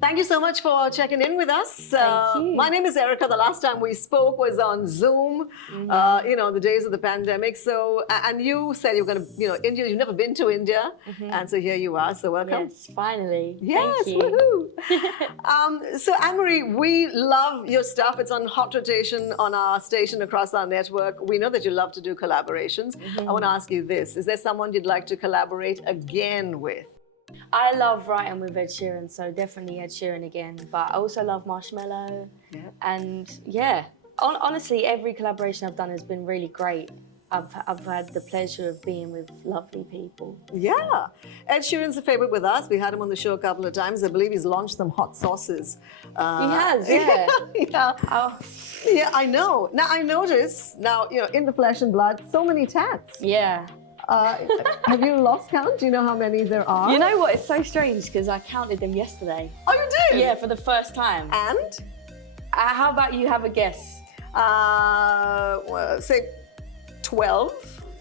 Thank you so much for checking in with us. Thank you. My name is Erica. The last time we spoke was on Zoom, the days of the pandemic. So, and you said you were going to, India, you've never been to India. And so here you are. So welcome. Yes, finally. Yes, Thank you. woohoo. So Annemarie, we love your stuff. It's on hot rotation on our station across our network. We know that you love to do collaborations. I want to ask you this. Is there someone you'd like to collaborate again with? I love writing with Ed Sheeran, so definitely Ed Sheeran again. But I also love Marshmello. Yeah. And yeah, honestly, every collaboration I've done has been really great. I've had the pleasure of being with lovely people. Yeah. Ed Sheeran's a favorite with us. We had him on the show a couple of times. I believe he's launched some hot sauces. He has, yeah. Yeah. Oh. Yeah, I know. Now, I notice, in the flesh and blood, so many tats. Yeah. Have you lost count? Do you know how many there are? You know what? It's so strange because I counted them yesterday. Oh, you did? Yeah, for the first time. And? How about you have a guess? Well, say 12.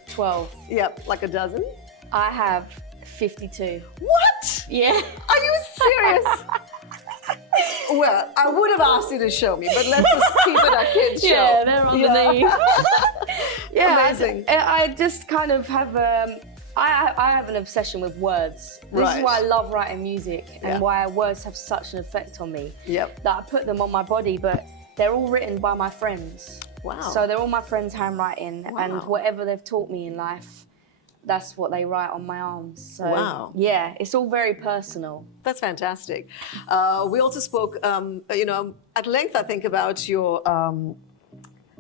12. Yep, like a dozen. I have 52. What? Yeah. Are you serious? Well, I would have asked you to show me, but let's just keep it a kid's show. Yeah, they're underneath. Yeah, amazing. I just kind of have I have an obsession with words. This is why I love writing music and why words have such an effect on me. Yep. That I put them on my body, but they're all written by my friends. Wow. So they're all my friends' handwriting, Wow. and whatever they've taught me in life, that's what they write on my arms. So, wow. Yeah, it's all very personal. That's fantastic. We also spoke, at length, I think, about your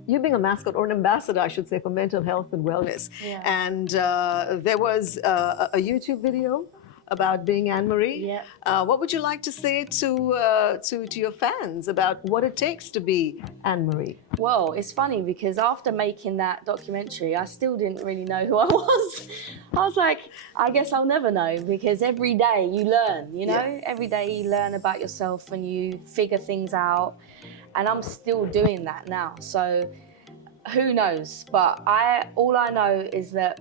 you being a mascot or an ambassador, I should say, for mental health and wellness. Yeah. And there was a YouTube video about being Annemarie. Yeah. What would you like to say to your fans about what it takes to be Annemarie? Well, it's funny because after making that documentary, I still didn't really know who I was. I was like, I guess I'll never know, because every day you learn, Yeah. Every day you learn about yourself and you figure things out. And I'm still doing that now. So who knows? But all I know is that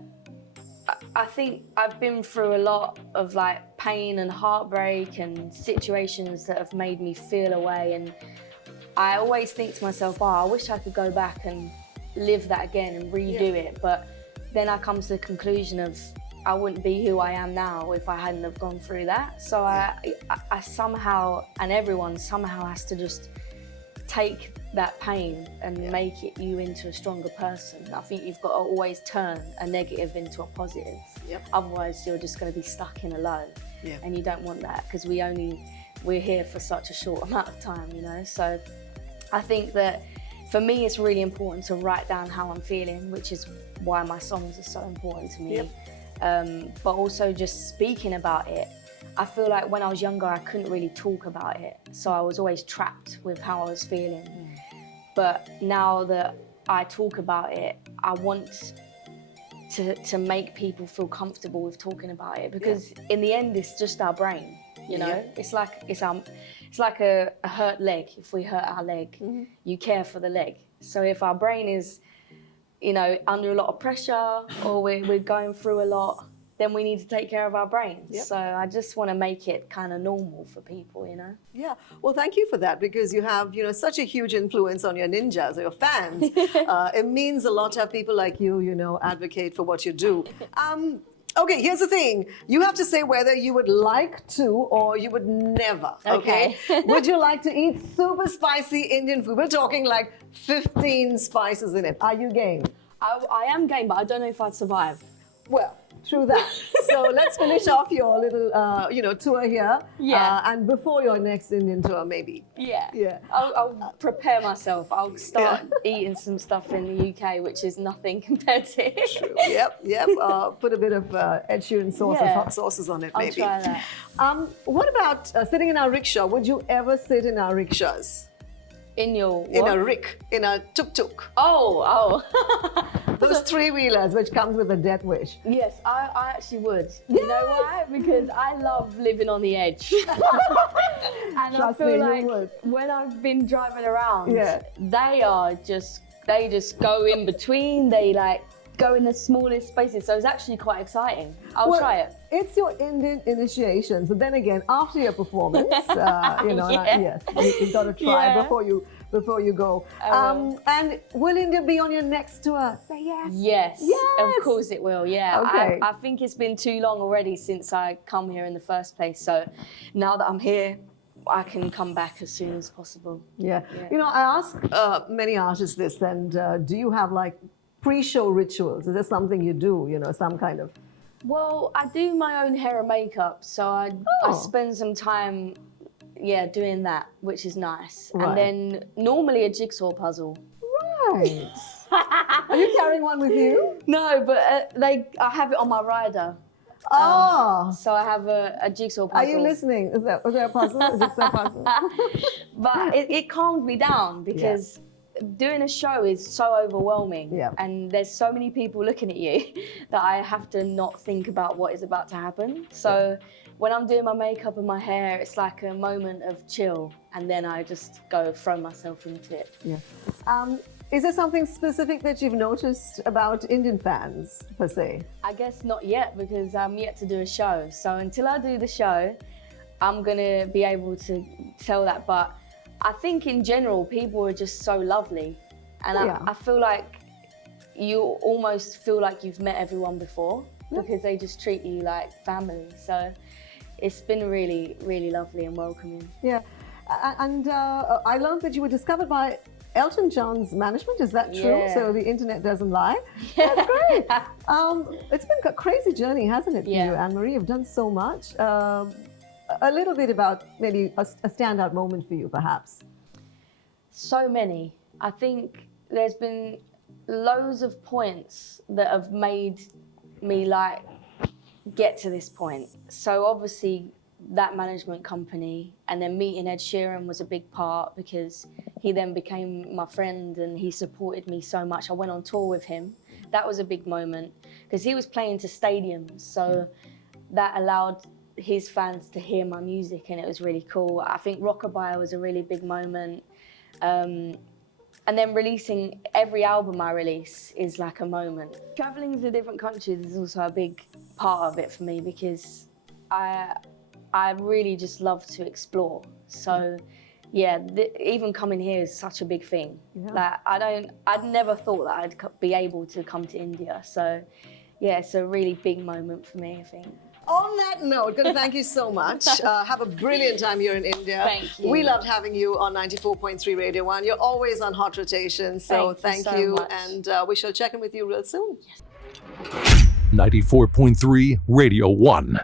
I think I've been through a lot of like pain and heartbreak and situations that have made me feel a way. And I always think to myself, I wish I could go back and live that again and redo it. But then I come to the conclusion of I wouldn't be who I am now if I hadn't have gone through that. So I somehow, and everyone somehow has to just take that pain and make it you into a stronger person. I think you've got to always turn a negative into a positive. Yep. Otherwise you're just going to be stuck in a low. Yeah. And you don't want that, because we're here for such a short amount of time, So I think that for me it's really important to write down how I'm feeling, which is why my songs are so important to me. Yep. But also just speaking about it. I feel like when I was younger, I couldn't really talk about it. So I was always trapped with how I was feeling. But now that I talk about it, I want to make people feel comfortable with talking about it, because in the end, it's just our brain, Yeah. It's like a hurt leg. If we hurt our leg, you care for the leg. So if our brain is, under a lot of pressure, or we're going through a lot, then we need to take care of our brains. Yep. So I just want to make it kind of normal for people, Yeah, well, thank you for that, because you have, such a huge influence on your ninjas or your fans. It means a lot to have people like you, advocate for what you do. Okay, here's the thing. You have to say whether you would like to or you would never, okay? Would you like to eat super spicy Indian food? We're talking like 15 spices in it. Are you game? I am game, but I don't know if I'd survive. Well, true that. So let's finish off your little, tour here. Yeah. And before your next Indian tour, maybe. Yeah. Yeah. I'll prepare myself. I'll start eating some stuff in the UK, which is nothing compared to here. True. Yep. Put a bit of Ed Sheeran sauces, hot sauces on it, maybe. I'll try that. What about sitting in our rickshaw? Would you ever sit in our rickshaws? In your what? In a tuk-tuk. Oh. Those three-wheelers which comes with a death wish. Yes, I actually would. You know why? Because I love living on the edge. And Trust I me, feel you like would. when I've been driving around, Yeah. they just go in between. They go in the smallest spaces. So it's actually quite exciting. I'll try it. It's your Indian initiation. So then again, after your performance, you know, yes, you've got to try before you go. And will India be on your next tour? Say yes. Yes. Of course it will. Yeah. Okay. I think it's been too long already since I come here in the first place. So now that I'm here, I can come back as soon as possible. Yeah. You know, I ask many artists this, and do you have like pre-show rituals? Is there something you do, you know, some kind of? Well, I do my own hair and makeup, so I spend some time, doing that, which is nice. Right. And then normally a jigsaw puzzle. Right. Are you carrying one with you? No, but I have it on my rider. So I have a jigsaw puzzle. Are you listening? Is there a puzzle? Is it a puzzle? But it calms me down because doing a show is so overwhelming. Yeah. And there's so many people looking at you that I have to not think about what is about to happen. So when I'm doing my makeup and my hair, it's like a moment of chill. And then I just go throw myself into it. Yeah. Is there something specific that you've noticed about Indian fans, per se? I guess not yet, because I'm yet to do a show. So until I do the show, I'm gonna be able to tell that. But I think in general, people are just so lovely. And I feel like you almost feel like you've met everyone before because they just treat you like family. So it's been really, really lovely and welcoming. Yeah. And I learned that you were discovered by Elton John's management. Is that true? Yeah. So the internet doesn't lie? That's great. It's been a crazy journey, hasn't it, for you, Annemarie? You've done so much. A little bit about maybe a standout moment for you, perhaps. So many. I think there's been loads of points that have made me like get to this point. So obviously that management company, and then meeting Ed Sheeran was a big part because he then became my friend and he supported me so much. I went on tour with him. That was a big moment because he was playing to stadiums, so that allowed his fans to hear my music, and it was really cool. I think Rockabye was a really big moment. And then releasing every album I release is like a moment. Traveling to different countries is also a big part of it for me because I really just love to explore. So yeah, even coming here is such a big thing. Like I'd never thought that I'd be able to come to India. So yeah, it's a really big moment for me, I think. On that note, going to thank you so much. Have a brilliant time here in India. Thank you. We loved having you on 94.3 Radio 1. You're always on hot rotation, so thank you. Much. And we shall check in with you real soon. 94.3 Radio 1.